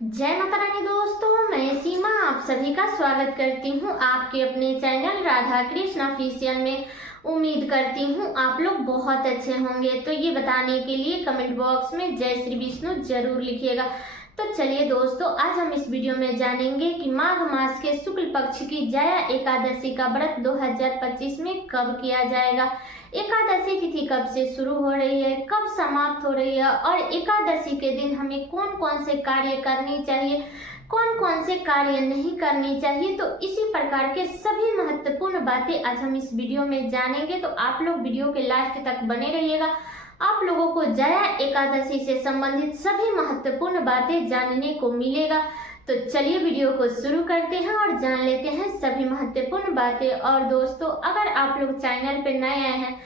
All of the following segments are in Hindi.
जय माता रानी दोस्तों, मैं सीमा आप सभी का स्वागत करती हूँ आपके अपने चैनल राधा कृष्ण ऑफिशियल में। उम्मीद करती हूँ आप लोग बहुत अच्छे होंगे। तो ये बताने के लिए कमेंट बॉक्स में जय श्री विष्णु जरूर लिखिएगा। तो चलिए दोस्तों, आज हम इस वीडियो में जानेंगे कि माघ मास के शुक्ल पक्ष की जया एकादशी का व्रत 2025 में कब किया जाएगा, एकादशी तिथि कब से शुरू हो रही है, कब समाप्त हो रही है और एकादशी के दिन हमें कौन कौन से कार्य करनी चाहिए, कौन कौन से कार्य नहीं करनी चाहिए। तो इसी प्रकार के सभी महत्वपूर्ण बातें आज हम इस वीडियो में जानेंगे। तो आप लोग वीडियो के लास्ट तक बने रहिएगा। आप लोगों को जया एकादशी से संबंधित सभी महत्वपूर्ण बातें जानने को मिलेगा। तो चलिए वीडियो को शुरू करते हैं और जान लेते हैं सभी महत्वपूर्ण बातें। और दोस्तों, अगर आप लोग चैनल पर नए आए हैं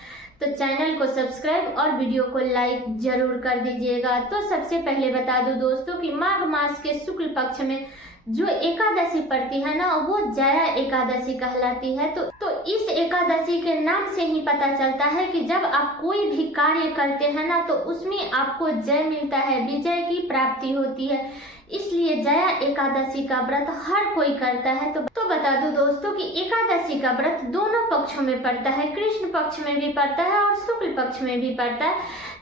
तो चैनल को सब्सक्राइब और वीडियो को लाइक जरूर कर दीजिएगा। तो सबसे पहले बता दूं दोस्तों कि माघ मास के शुक्ल पक्ष में जो एकादशी पड़ती है ना, वो जया एकादशी कहलाती है। तो इस एकादशी के नाम से ही पता चलता है कि जब आप कोई भी कार्य करते हैं ना, तो उसमें आपको जय मिलता है, विजय की प्राप्ति होती है। इसलिए जया एकादशी का व्रत हर कोई करता है। तो बता दूं दोस्तों कि एकादशी का व्रत दोनों पक्षों में पड़ता है, कृष्ण पक्ष में भी पड़ता है और शुक्ल पक्ष में भी पड़ता है।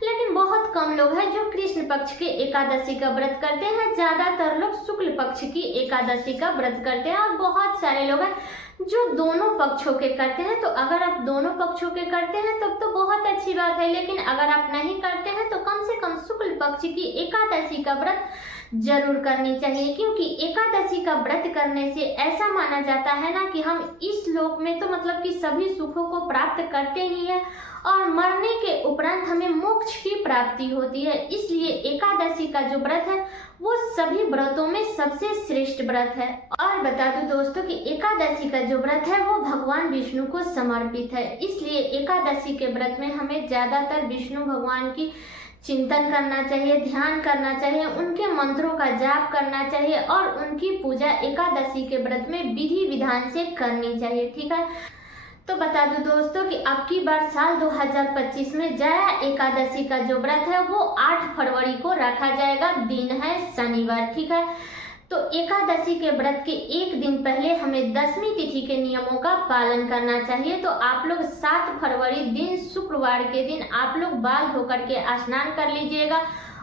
लेकिन बहुत कम लोग हैं जो कृष्ण पक्ष के एकादशी का व्रत करते हैं, ज्यादातर लोग शुक्ल पक्ष की एकादशी का व्रत करते हैं और बहुत सारे लोग हैं जो दोनों पक्षों के करते हैं। तो अगर आप दोनों पक्षों के करते हैं तब तो बहुत अच्छी बात है, लेकिन अगर आप नहीं करते हैं तो कम से कम शुक्ल पक्ष की एकादशी का व्रत जरूर करनी चाहिए। क्योंकि एकादशी का व्रत करने से ऐसा माना जाता है ना कि हम इस लोक में तो मतलब कि सभी सुखों को प्राप्त करते ही हैं और मरने के उपरांत हमें मोक्ष की प्राप्ति होती है। इसलिए एकादशी का जो व्रत है वो सभी व्रतों में सबसे श्रेष्ठ व्रत है। और बता दूं दोस्तों कि एकादशी का जो व्रत है वो भगवान विष्णु को समर्पित है। इसलिए एकादशी के व्रत में हमें ज्यादातर विष्णु भगवान की चिंतन करना चाहिए, ध्यान करना चाहिए, उनके मंत्रों का जाप करना चाहिए और उनकी पूजा एकादशी के व्रत में विधि विधान से करनी चाहिए। ठीक है, तो बता दूं दोस्तों कि अब की बार साल 2025 में जया एकादशी का जो व्रत है वो 8 फरवरी को रखा जाएगा। दिन है शनिवार। ठीक है, तो एकादशी के व्रत के एक दिन पहले हमें 10वीं तिथि के नियमों का पालन करना चाहिए। तो आप लोग 7 फरवरी दिन शुक्रवार के दिन आप लोग बाल धोकर के स्नान कर लीजिएगा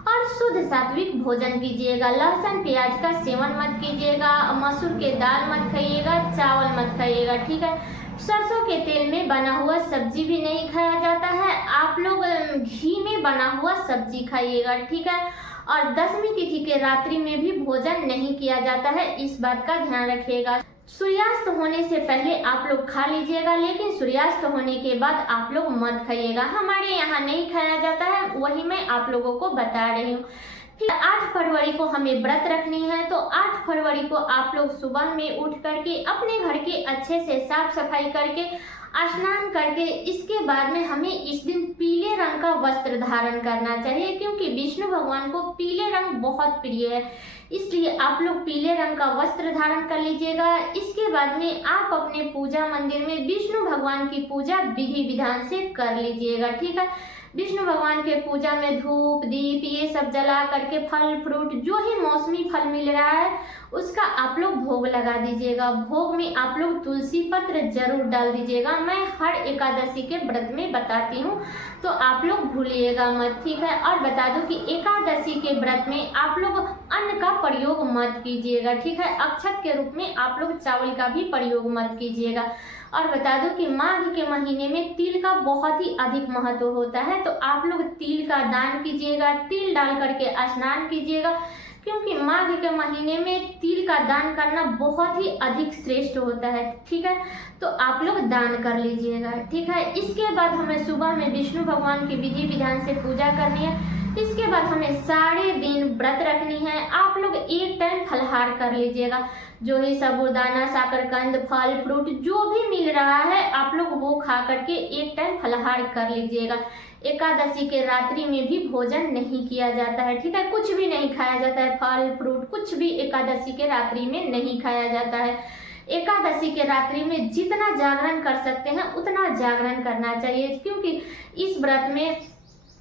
और शुद्ध सात्विक भोजन कीजिएगा। लहसुन प्याज का सेवन मत कीजिएगा, मसूर के दाल मत खाइएगा, चावल मत खाइएगा। ठीक है, सरसों के तेल में बना हुआ सब्जी भी नहीं खाया जाता है। आप लोग घी में बना हुआ सब्जी खाइएगा। ठीक है, और 10वीं तिथि के रात्रि में भी भोजन नहीं किया जाता है, इस बात का ध्यान रखिएगा। सूर्यास्त होने से पहले आप लोग खा लीजिएगा, लेकिन सूर्यास्त होने के बाद आप लोग मत खाइएगा। हमारे यहाँ नहीं खाया जाता है, वही मैं आप लोगों को बता रही हूँ। फिर 8 फरवरी को हमें व्रत रखनी है। तो 8 फरवरी को आप लोग सुबह में उठ करके अपने घर के अच्छे से साफ सफाई करके स्नान करके इसके बाद में हमें इस दिन पीले रंग का वस्त्र धारण करना चाहिए। क्योंकि विष्णु भगवान को पीले रंग बहुत प्रिय है, इसलिए आप लोग पीले रंग का वस्त्र धारण कर लीजिएगा। इसके बाद में आप अपने पूजा मंदिर में विष्णु भगवान की पूजा विधि विधान से कर लीजिएगा। ठीक है, विष्णु भगवान के पूजा में धूप दीप ये सब जला करके फल फ्रूट जो ही मौसमी फल मिल रहा है उसका आप लोग भोग लगा दीजिएगा। भोग में आप लोग तुलसी पत्र जरूर डाल दीजिएगा। मैं हर एकादशी के व्रत में बताती हूँ, तो आप लोग भूलिएगा मत। ठीक है, और बता दूं कि एकादशी के व्रत में आप लोग अन्न का प्रयोग मत कीजिएगा। ठीक है, अक्षत के रूप में आप लोग चावल का भी प्रयोग मत कीजिएगा। और बता दूं कि माघ के महीने में तिल का बहुत ही अधिक महत्व होता है। तो आप लोग तिल का दान कीजिएगा, तिल डाल करके स्नान कीजिएगा। क्योंकि माघ के महीने में तिल का दान करना बहुत ही अधिक श्रेष्ठ होता है। ठीक है, तो आप लोग दान कर लीजिएगा। ठीक है, इसके बाद हमें सुबह में विष्णु भगवान की विधि विधान से पूजा करनी है। इसके बाद हमें सारे दिन व्रत रखनी है। आप लोग एक टाइम फलहार कर लीजिएगा, जो ही साबूदाना शकरकंद फल फ्रूट जो भी मिल रहा है आप लोग वो खा करके एक टाइम फलहार कर लीजिएगा। एकादशी के रात्रि में भी भोजन नहीं किया जाता है। ठीक है, कुछ भी नहीं खाया जाता है, फल फ्रूट कुछ भी एकादशी के रात्रि में नहीं खाया जाता है। एकादशी के रात्रि में जितना जागरण कर सकते हैं उतना जागरण करना चाहिए। क्योंकि इस व्रत में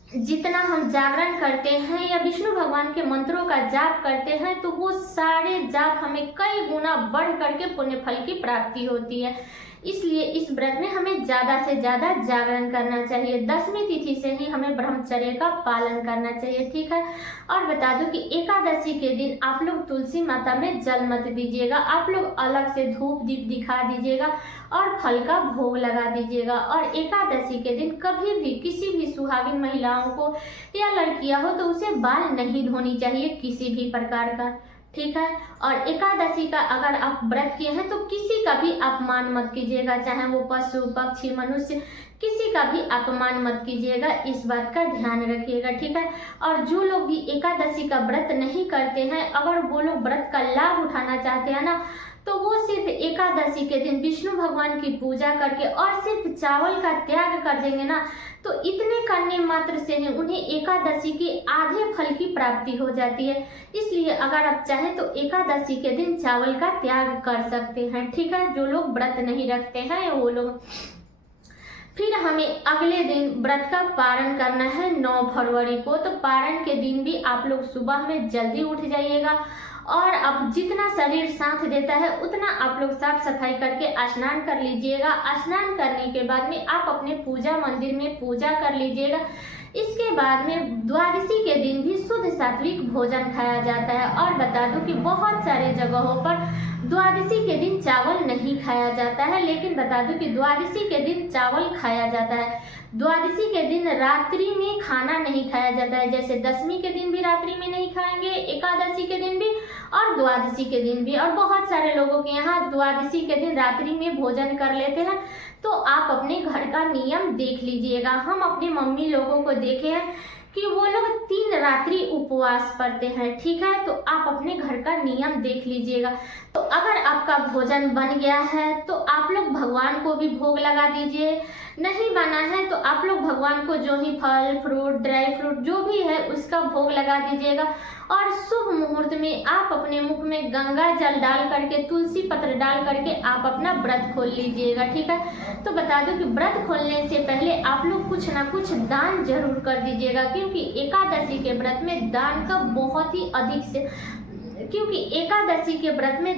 जितना हम जागरण करते हैं या विष्णु भगवान के मंत्रों का जाप करते हैं तो वो सारे जाप हमें कई गुना बढ़ करके पुण्य फल की प्राप्ति होती है। इसलिए इस व्रत में हमें ज़्यादा से ज़्यादा जागरण करना चाहिए। 10वीं तिथि से ही हमें ब्रह्मचर्य का पालन करना चाहिए, ठीक है। और बता दूं कि एकादशी के दिन आप लोग तुलसी माता में जल मत दीजिएगा, आप लोग अलग से धूप दीप दिखा दीजिएगा और फल का भोग लगा दीजिएगा। और एकादशी के दिन कभी भी किसी भी सुहागिन महिलाओं को या लड़कियां हो तो उसे बाल नहीं धोनी चाहिए किसी भी प्रकार का, ठीक है। और एकादशी का अगर आप व्रत किए हैं तो किसी का भी अपमान मत कीजिएगा, चाहे वो पशु पक्षी मनुष्य, किसी का भी अपमान मत कीजिएगा, इस बात का ध्यान रखिएगा, ठीक है। और जो लोग भी एकादशी का व्रत नहीं करते हैं, अगर वो लोग व्रत का लाभ उठाना चाहते हैं ना, तो वो सिर्फ एकादशी के दिन विष्णु भगवान की पूजा करके और सिर्फ चावल का त्याग कर देंगे ना, तो इतने करने मात्र से ही उन्हें एकादशी के आधे फल की प्राप्ति हो जाती है। इसलिए अगर आप चाहें तो एकादशी के दिन चावल का त्याग कर सकते हैं, ठीक है। जो लोग व्रत नहीं रखते हैं वो लोग। फिर हमें अगले दिन व्रत का पारण करना है 9 फरवरी को। तो पारण के दिन भी आप लोग सुबह में जल्दी उठ जाइएगा और अब जितना शरीर साथ देता है उतना आप लोग साफ सफाई करके स्नान कर लीजिएगा। स्नान करने के बाद में आप अपने पूजा मंदिर में पूजा कर लीजिएगा। इसके बाद में द्वादशी के दिन भी शुद्ध सात्विक भोजन खाया जाता है। और बता दूं कि बहुत सारे जगहों पर द्वादशी के दिन चावल नहीं खाया जाता है, लेकिन बता दूं कि द्वादशी के दिन चावल खाया जाता है। द्वादशी के दिन रात्रि में खाना नहीं खाया जाता है, जैसे 10वीं के दिन भी रात्रि में नहीं खाएंगे, एकादशी के दिन भी और द्वादशी के दिन भी। और बहुत सारे लोगों के यहाँ द्वादशी के दिन रात्रि में भोजन कर लेते हैं, तो आप अपने घर का नियम देख लीजिएगा। हम अपनी मम्मी लोगों को देखे हैं कि वो लोग 3 रात्रि उपवास करते हैं, ठीक है। तो आप अपने घर का नियम देख लीजिएगा। तो अगर आपका भोजन बन गया है तो आप लोग भगवान को भी भोग लगा दीजिए, नहीं बना है तो आप लोग भगवान को जो ही फल फ्रूट ड्राई फ्रूट जो भी है उसका भोग लगा दीजिएगा। और शुभ मुहूर्त में आप अपने मुख में गंगा जल डाल करके तुलसी पत्र डाल करके आप अपना व्रत खोल लीजिएगा, ठीक है। तो बता दूं कि व्रत खोलने से पहले आप लोग कुछ ना कुछ दान जरूर कर दीजिएगा, क्योंकि एकादशी के व्रत में दान का बहुत ही अधिक से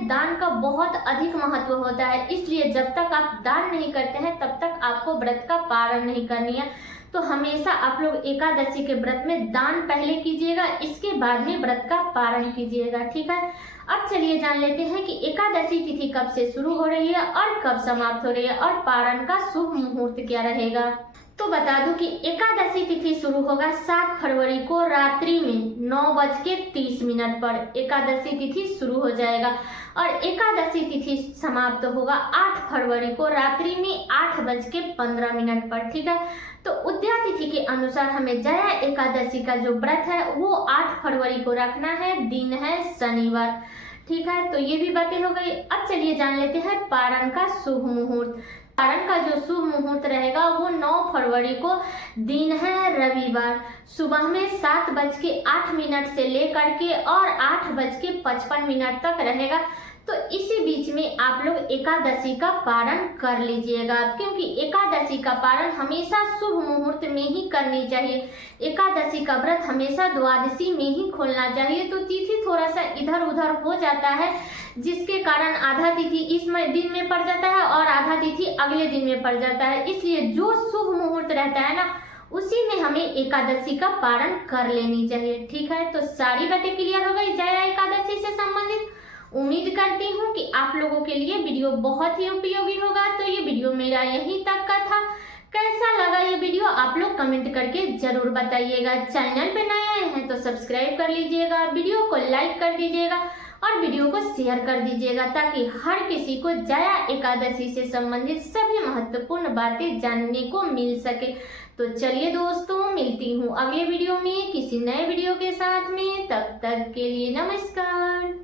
दान का बहुत अधिक महत्व होता है। इसलिए जब तक आप दान नहीं करते हैं तब तक आपको व्रत का पारण नहीं करनी है। तो हमेशा आप लोग एकादशी के व्रत में दान पहले कीजिएगा, इसके बाद में व्रत का पारण कीजिएगा, ठीक है। अब चलिए जान लेते हैं कि एकादशी तिथि कब से शुरू हो रही है और कब समाप्त हो रही है और पारण का शुभ मुहूर्त क्या रहेगा। तो बता दूं कि एकादशी तिथि शुरू होगा 7 फरवरी को रात्रि में 9:30 पर एकादशी तिथि शुरू हो जाएगा और एकादशी तिथि समाप्त होगा 8 फरवरी को रात्रि में 8:15 पर, ठीक है। तो उदया तिथि के अनुसार हमें जया एकादशी का जो व्रत है वो 8 फरवरी को रखना है, दिन है शनिवार, ठीक है। तो ये भी बातें हो गई। अब चलिए जान लेते हैं पारण का शुभ मुहूर्त। पारण का जो शुभ मुहूर्त रहेगा वो 9 फरवरी को दिन है रविवार, सुबह में 7:08 से लेकर के और 8:55 तक रहेगा। तो इसी बीच में आप लोग एकादशी का पारण कर लीजिएगा, क्योंकि एकादशी का पारण हमेशा शुभ मुहूर्त में ही करनी चाहिए। एकादशी का व्रत हमेशा द्वादशी में ही खोलना चाहिए। तो तिथि थोड़ा सा इधर उधर हो जाता है, जिसके कारण आधा तिथि इस दिन में पड़ जाता है और आधा तिथि अगले दिन में पड़ जाता है। इसलिए जो शुभ मुहूर्त रहता है ना उसी में हमें एकादशी का पारण कर लेनी चाहिए, ठीक है। तो सारी बातें क्लियर हो गई जया एकादशी से संबंधित। उम्मीद करती हूँ कि आप लोगों के लिए वीडियो बहुत ही उपयोगी होगा। तो ये वीडियो मेरा यहीं तक का था। कैसा लगा ये वीडियो आप लोग कमेंट करके जरूर बताइएगा। चैनल पे नए आए हैं तो सब्सक्राइब कर लीजिएगा, वीडियो को लाइक कर दीजिएगा और वीडियो को शेयर कर दीजिएगा, ताकि हर किसी को जया एकादशी से संबंधित सभी महत्वपूर्ण बातें जानने को मिल सके। तो चलिए दोस्तों, मिलती हूँ अगले वीडियो में किसी नए वीडियो के साथ में। तब तक के लिए नमस्कार।